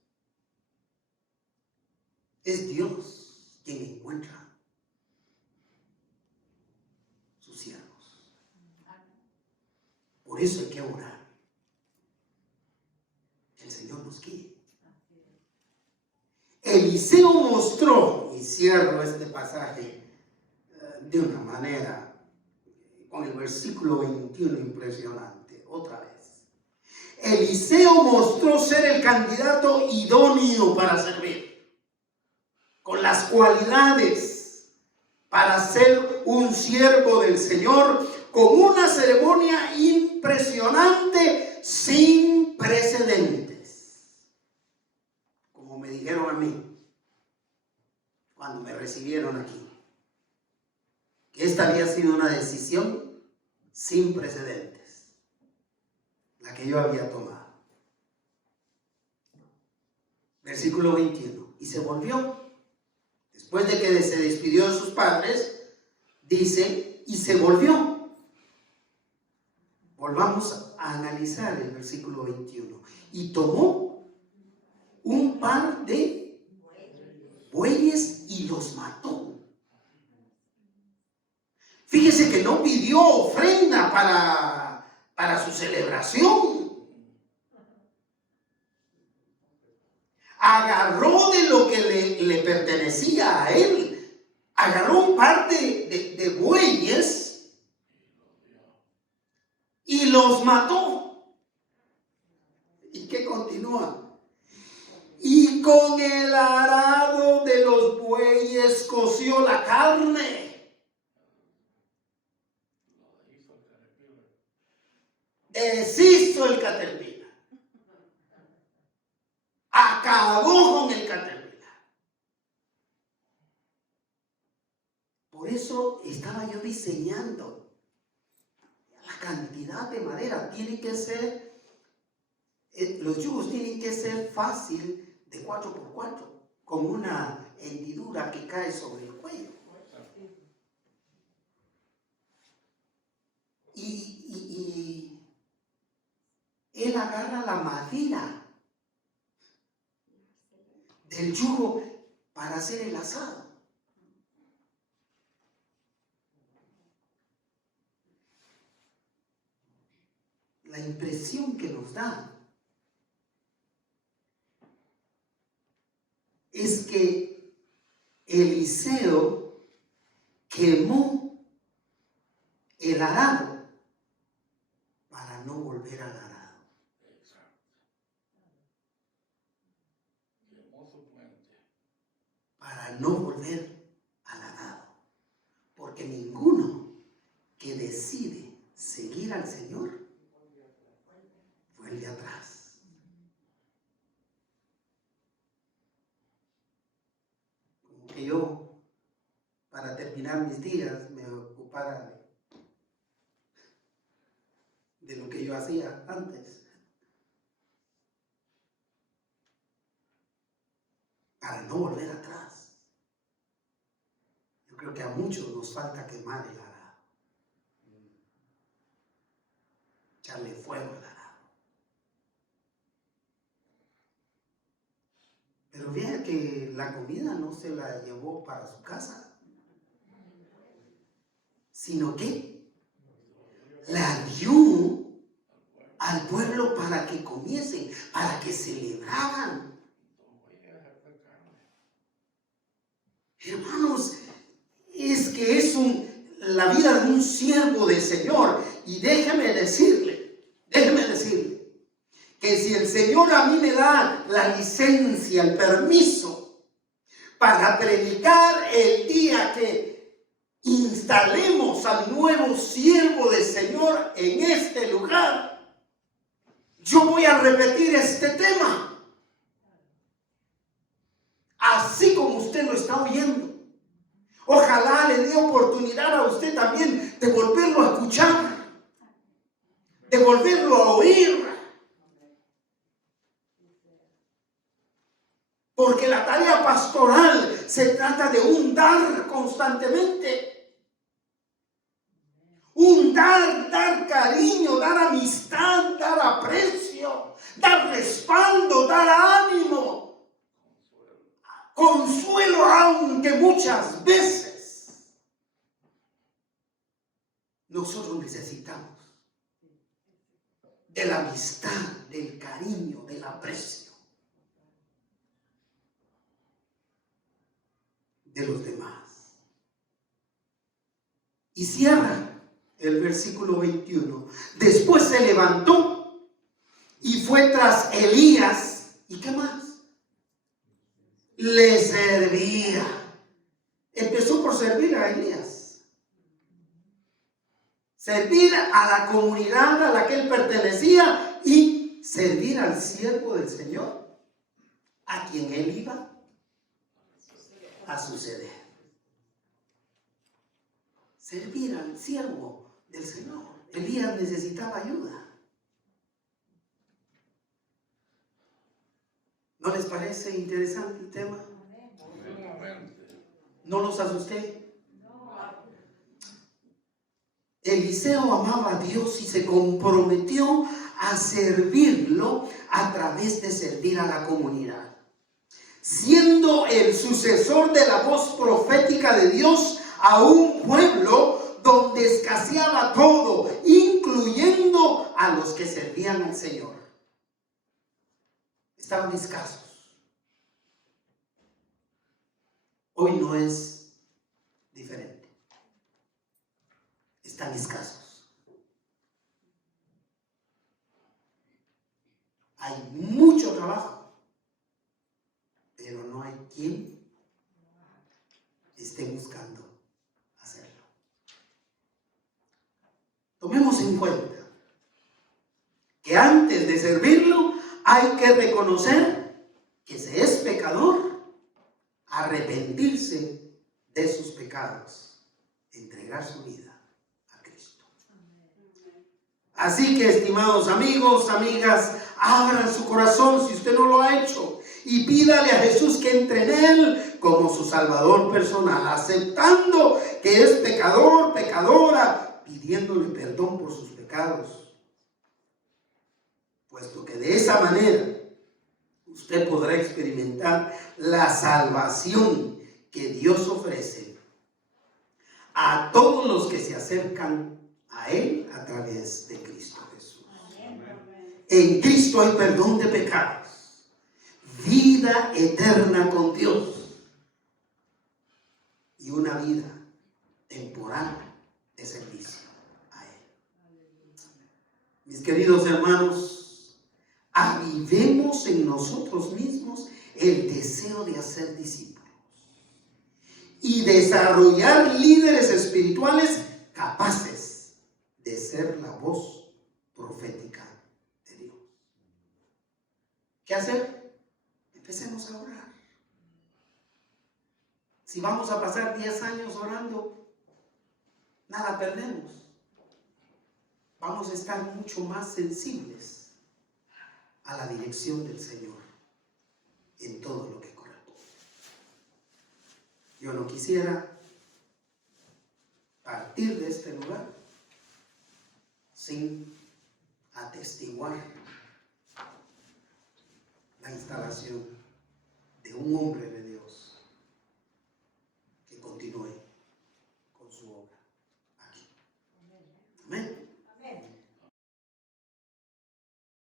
Es Dios quien encuentra sus siervos. Por eso hay que orar. Que el Señor nos guíe. Eliseo mostró, y cierro este pasaje de una manera, con el versículo 21 impresionante, otra vez. Eliseo mostró ser el candidato idóneo para servir, con las cualidades para ser un siervo del Señor, con una ceremonia impresionante, sin precedentes. Como me dijeron a mí, cuando me recibieron aquí, que esta había sido una decisión sin precedentes, la que yo había tomado. Versículo 21. Y se volvió, después de que se despidió de sus padres, dice, y se volvió. Volvamos a analizar el versículo 21. Y tomó un par de bueyes y los mató. Fíjese que no pidió ofrenda para su celebración. Agarró de lo que le pertenecía a él. Agarró un par de bueyes y los mató. ¿Y qué continúa? Y con el arado de los bueyes coció la carne. Deshizo el caterpillar. Acabó con el caterpillar. Por eso estaba yo diseñando. La cantidad de madera tiene que ser, los yugos tienen que ser fácil de 4x4, con una hendidura que cae sobre el cuello. Y él agarra la madera del yugo para hacer el asado. La impresión que nos da es que Eliseo quemó el arado para no volver al arado. Para no volver al arado. Porque ninguno que decide seguir al Señor vuelve atrás. Como que yo, para terminar mis días, me ocupara de lo que yo hacía antes. para no volver atrás. Yo creo que a muchos nos falta quemar el arado, echarle fuego al arado. Pero vea que la comida no se la llevó para su casa, sino que la dio al pueblo para que comiesen, para que celebraran. Hermanos, es que es la vida de un siervo del Señor. Y déjeme decirle, que si el Señor a mí me da la licencia, el permiso para predicar el día que instalemos al nuevo siervo del Señor en este lugar, yo voy a repetir este tema, así como usted lo está oyendo. Ojalá le dé oportunidad a usted también de volverlo a escuchar, de volverlo a oír. Porque la tarea pastoral se trata de un dar constantemente. Un dar cariño, dar amistad, dar aprecio, dar respaldo, dar ánimo, consuelo, aunque muchas veces nosotros necesitamos de la amistad, del cariño, del aprecio de los demás. Y cierra el versículo 21. Después se levantó y fue tras Elías. ¿Y qué más? Le servía. Empezó por servir a Elías. Servir a la comunidad a la que él pertenecía y servir al siervo del Señor, a quien él iba a suceder. Servir al siervo del Señor. Elías necesitaba ayuda. ¿No les parece interesante el tema? ¿No los asusté? Eliseo amaba a Dios y se comprometió a servirlo a través de servir a la comunidad, siendo el sucesor de la voz profética de Dios a un pueblo donde escaseaba todo, incluyendo a los que servían al Señor. Estaban escasos. Hoy no es diferente. Están escasos. Hay mucho trabajo, pero no hay quien esté buscando hacerlo. Tomemos en cuenta que antes de servirlo hay que reconocer que se es pecador, arrepentirse de sus pecados, entregar su vida a Cristo. Así que, estimados amigos, amigas, abran su corazón si usted no lo ha hecho y pídale a Jesús que entre en él como su Salvador personal, aceptando que es pecador, pecadora, pidiéndole perdón por sus pecados, puesto que de esa manera usted podrá experimentar la salvación que Dios ofrece a todos los que se acercan a Él a través de Cristo Jesús. En Cristo hay perdón de pecados, vida eterna con Dios y una vida temporal de servicio a Él. Mis queridos hermanos, avivemos en nosotros mismos el deseo de hacer discípulos y desarrollar líderes espirituales capaces de ser la voz profética de Dios. ¿Qué hacer? Empecemos a orar. Si vamos a pasar 10 años orando, nada perdemos. Vamos a estar mucho más sensibles a la dirección del Señor en todo lo que corresponde. yo no quisiera partir de este lugar sin atestiguar la instalación de un hombre de